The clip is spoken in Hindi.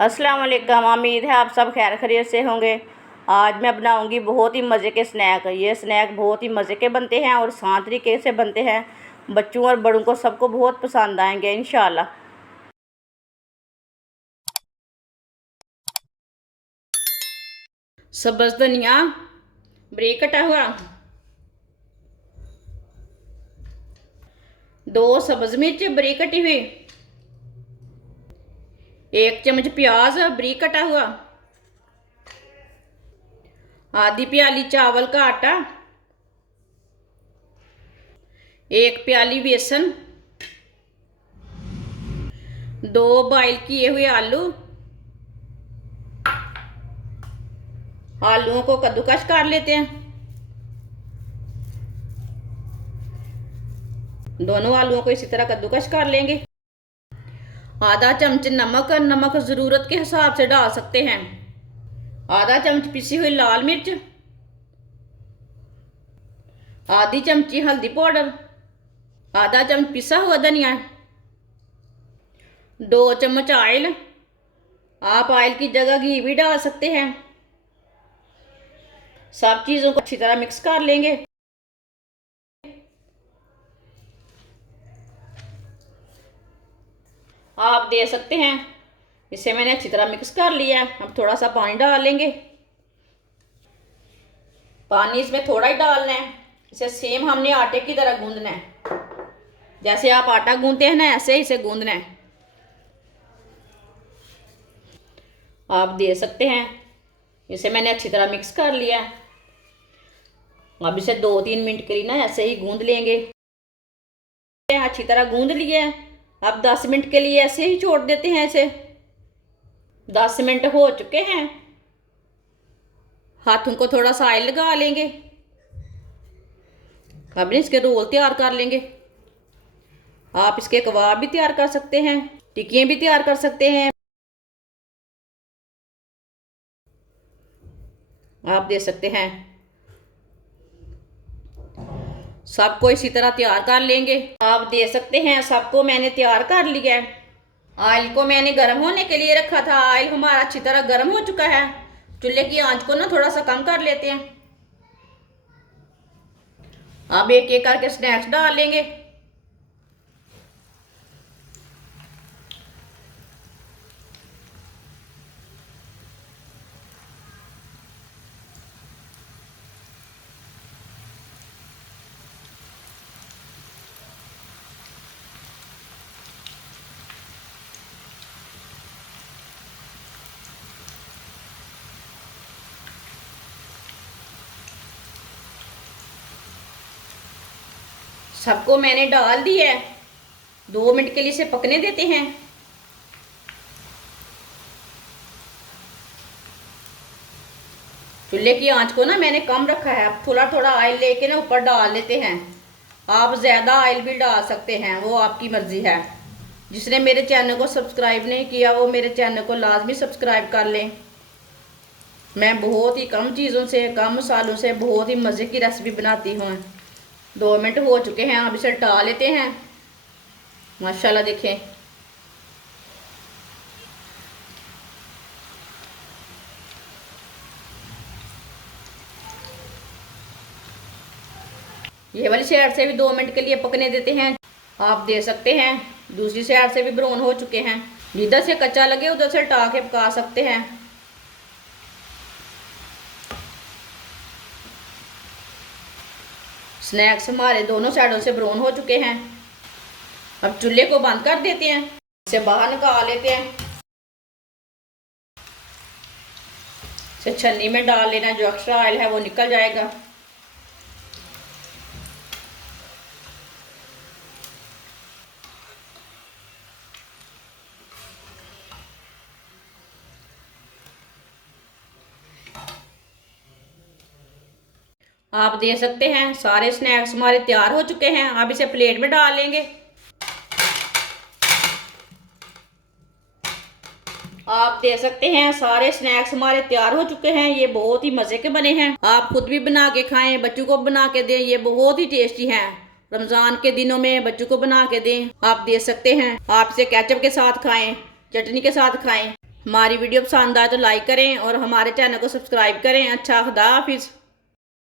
अस्सलाम वालेकुम। उम्मीद है आप सब खैर खैरियत से होंगे। आज मैं बनाऊंगी बहुत ही मज़े के स्नैक। ये स्नैक बहुत ही मज़े के बनते हैं और आसान तरीके से बनते हैं। बच्चों और बड़ों को सबको बहुत पसंद आएंगे इंशाल्लाह। सब्ज़ धनिया बारीक कटा हुआ, 2 सब्ज़ मिर्च बारीक कटी हुई, 1 चम्मच प्याज बारीक कटा हुआ, आधी प्याली चावल का आटा, 1 प्याली बेसन, 2 बॉयल किए हुए आलू। आलूओं को कद्दूकस कर लेते हैं। दोनों आलूओं को इसी तरह कद्दूकस कर लेंगे। आधा चम्मच नमक, नमक ज़रूरत के हिसाब से डाल सकते हैं। आधा चम्मच पिसी हुई लाल मिर्च, आधी चमची हल्दी पाउडर, आधा चम्मच पिसा हुआ धनिया, 2 चम्मच ऑयल। आप ऑयल की जगह घी भी डाल सकते हैं। सब चीज़ों को अच्छी तरह मिक्स कर लेंगे। आप दे सकते हैं। इसे मैंने अच्छी तरह मिक्स कर लिया है। अब थोड़ा सा पानी डाल लेंगे। पानी इसमें थोड़ा ही डालना है। इसे सेम हमने आटे की तरह गूंदना है। जैसे आप आटा गूंदते हैं ना, ऐसे ही इसे गूंदना है। आप दे सकते हैं। इसे मैंने अच्छी तरह मिक्स कर लिया है। अब इसे 2-3 मिनट के लिए ना ऐसे ही गूंद लेंगे। अच्छी तरह गूंद लिया है। अब 10 मिनट के लिए ऐसे ही छोड़ देते हैं इसे। 10 मिनट हो चुके हैं। हाथों को थोड़ा सा ऑयल लगा लेंगे। अब इसके रोल तैयार कर लेंगे। आप इसके कबाब भी तैयार कर सकते हैं, टिक्कियाँ भी तैयार कर सकते हैं। आप दे सकते हैं। सबको इसी तरह तैयार कर लेंगे। आप दे सकते हैं। सबको मैंने तैयार कर लिया है। ऑयल को मैंने गर्म होने के लिए रखा था। ऑयल हमारा अच्छी तरह गर्म हो चुका है। चूल्हे की आंच को ना थोड़ा सा कम कर लेते हैं। अब एक एक करके स्नैक्स डाल लेंगे। सबको मैंने डाल दिया है। 2 मिनट के लिए इसे पकने देते हैं। चूल्हे की आंच को ना मैंने कम रखा है। अब थोड़ा थोड़ा ऑयल लेके ना ऊपर डाल लेते हैं। आप ज़्यादा ऑयल भी डाल सकते हैं, वो आपकी मर्ज़ी है। जिसने मेरे चैनल को सब्सक्राइब नहीं किया वो मेरे चैनल को लाजमी सब्सक्राइब कर लें। मैं बहुत ही कम चीज़ों से, कम मसालों से बहुत ही मज़े की रेसिपी बनाती हूँ। 2 मिनट हो चुके हैं। अब इसे डाल लेते हैं। माशाल्लाह देखें। ये वाली साइड से भी 2 मिनट के लिए पकने देते हैं। आप दे सकते हैं। दूसरी साइड से भी ब्राउन हो चुके हैं। जिधर से कच्चा लगे उधर से हटा के पका सकते हैं। स्नैक्स हमारे दोनों साइडों से ब्राउन हो चुके हैं। अब चूल्हे को बंद कर देते हैं। इसे बाहर निकाल लेते हैं। इसे छन्नी में डाल लेना। जो एक्स्ट्रा ऑयल है वो निकल जाएगा। आप दे सकते हैं। सारे स्नैक्स हमारे तैयार हो चुके हैं। अब इसे प्लेट में डाल लेंगे। आप दे सकते हैं। सारे स्नैक्स हमारे तैयार हो चुके हैं। ये बहुत ही मज़े के बने हैं। आप खुद भी बना के खाएं, बच्चों को बना के दें। ये बहुत ही टेस्टी हैं। रमज़ान के दिनों में बच्चों को बना के दें। आप दे सकते हैं। आप इसे केचप के साथ खाएं, चटनी के साथ खाएं। हमारी वीडियो पसंद आए तो लाइक करें और हमारे चैनल को सब्सक्राइब करें। अच्छा, खुदा हाफिज़।